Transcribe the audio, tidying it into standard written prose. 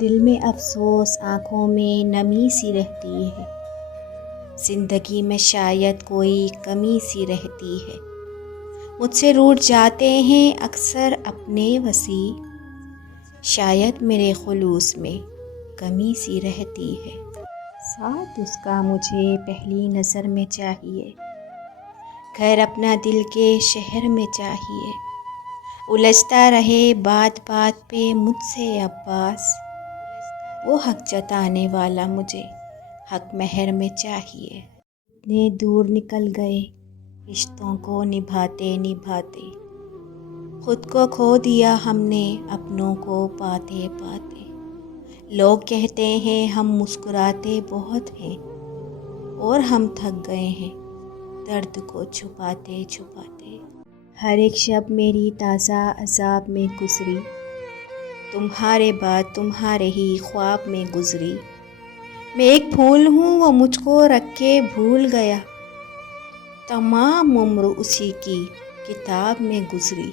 دل میں افسوس، آنکھوں میں نمی سی رہتی ہے، زندگی میں شاید کوئی کمی سی رہتی ہے، مجھ سے روٹھ جاتے ہیں اکثر اپنے وسیع، شاید میرے خلوص میں کمی سی رہتی ہے۔ ساتھ اس کا مجھے پہلی نظر میں چاہیے، گھر اپنا دل کے شہر میں چاہیے، الجھتا رہے بات بات پہ مجھ سے عباس، وہ حق جتانے والا مجھے حق مہر میں چاہیے۔ اتنے دور نکل گئے رشتوں کو نبھاتے نبھاتے، خود کو کھو دیا ہم نے اپنوں کو پاتے پاتے، لوگ کہتے ہیں ہم مسکراتے بہت ہیں، اور ہم تھک گئے ہیں درد کو چھپاتے چھپاتے۔ ہر ایک شب میری تازہ عذاب میں گزری، تمہارے بعد تمہارے ہی خواب میں گزری، میں ایک پھول ہوں وہ مجھ کو رکھ کے بھول گیا، تمام عمر اسی کی کتاب میں گزری۔